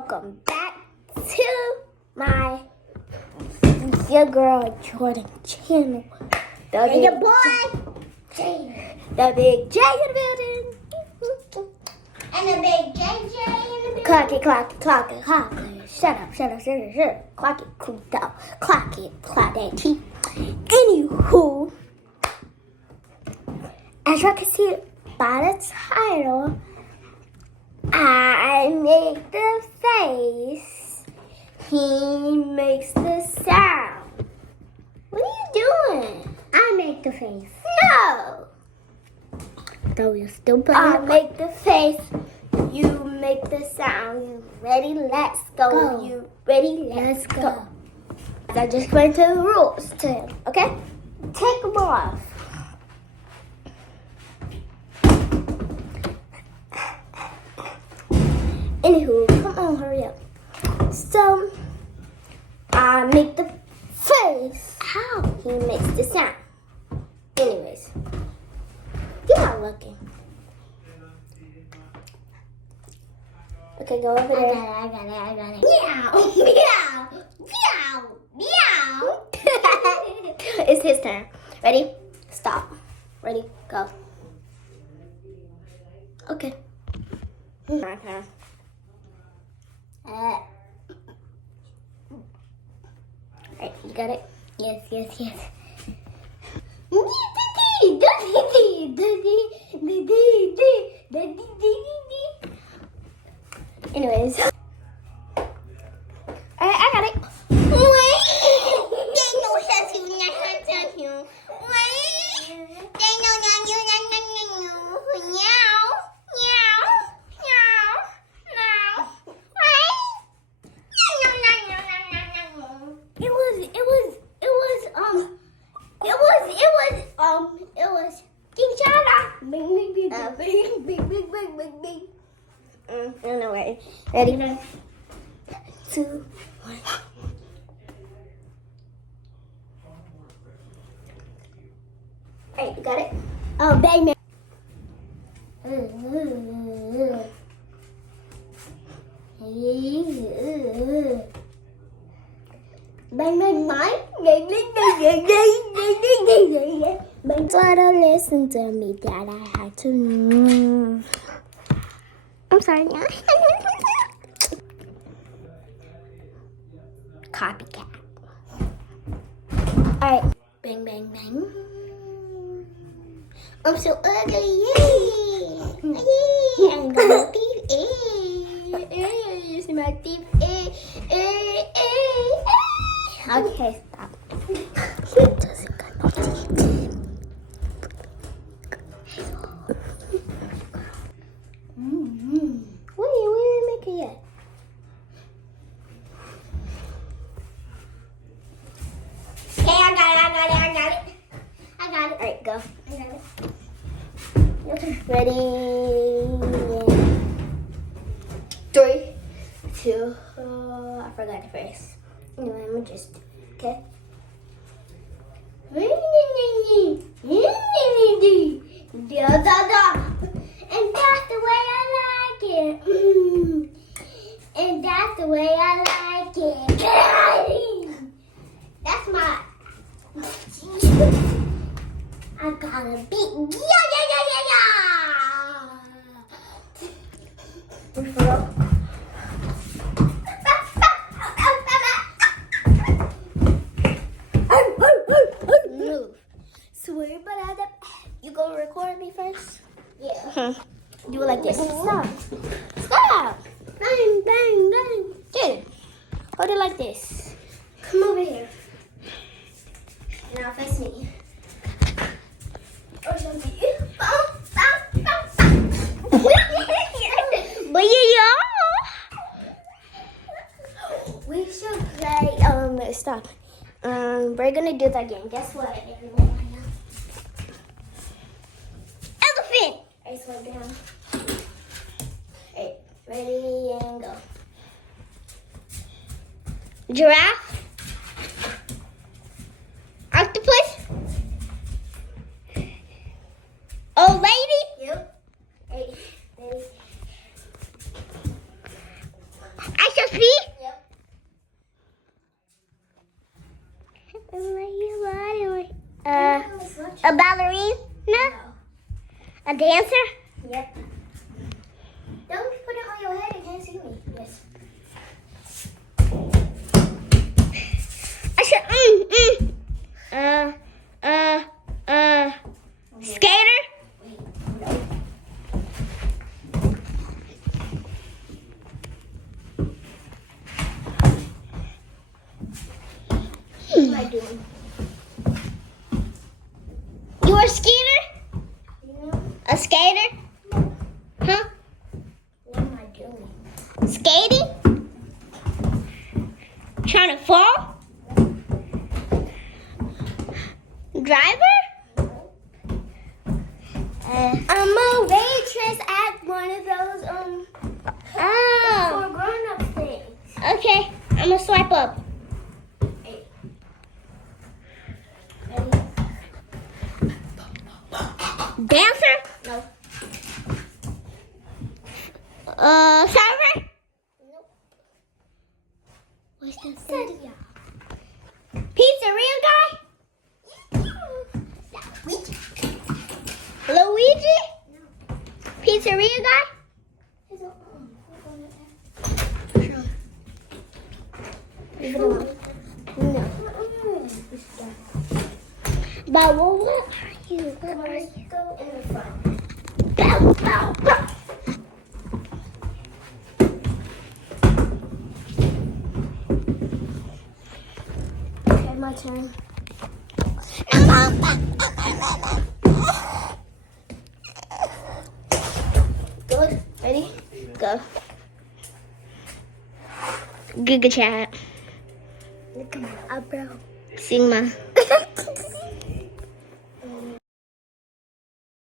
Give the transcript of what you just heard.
welcome back to my Your Girl Jordan channel. And your boy, Jay. The Big J in the building. And the big JJ in the building. Clock it, clock it, clock it, clock it. Shut up, shut up, shut up, shut up. Clock it, cooked up. Clock it, clock that T. Anywho, as you can see by the title, I make the face. He makes the sound. What are you doing? I make the face. No. Though you're still I playing. make the face. You make the sound. You ready? Let's go. Go. You ready? Let's go. I just explained to the rules to him. Okay? Take them off. Anywho, come on, hurry up. So, I make the face. How? He makes the sound. Anyways, you're not looking. Okay, go over there. I got it. Meow, meow, meow, meow. It's his turn. Ready? Stop. Ready? Go. Okay. My turn. Alright, you got it? Yes, yes, yes. Anyways. Alright, I got it. It was King Sharda. Bing, bing, bing, bing, bing, bing, bing, bing, bing. No way. Ready? 2, 1. Alright, you got it? Oh, baby. Bang, bang, bang. Try to listen to me, Dad. I had to. I'm sorry. Copycat. Alright. Bang, bang, bang. I'm so ugly. Yay. Yay. I'm gonna teeth. You see my teeth. Okay, stop. He doesn't got no teeth. Wait, we didn't make it yet. Okay, I got it. Alright, go. Ready? 3, 2, I forgot the phrase. Anyway, I'm just, okay? And that's the way I like it. And that's the way I like it. That's my. I gotta beat. Yeah. Move. Swear, but you gonna record me first? Yeah. Do it like this. Stop. Stop. Bang, bang, bang. Dude, hold it like this. Come over here. Now face me. Or something. But yeah. We should play. Stop. We're gonna do that again. Guess what? Elephant. Alright, slow down. Alright, ready and go. Giraffe. Octopus. Old lady. Yep. Ready. I A ballerina? A dancer? Yep. Don't put it on your head. You can't see me. Yes. I said, skater? What am I doing? You a skater? No. A skater? Huh? What am I doing? Skating? Trying to fall? Driver? I'm a waitress at one of those Oh, for grown-up things. okay. I'm gonna swipe up. Hey. Ready? Dancer? No. Server? Nope. What's that? Seria. Pizzeria guy? Luigi? Pizzeria guy? Leave it alone. No. But what are you? What are Let's you? go in the front. Bow, bow, bow. Okay, my turn. Good. Ready? Go. Giga chat. Look at my eyebrow. Sigma.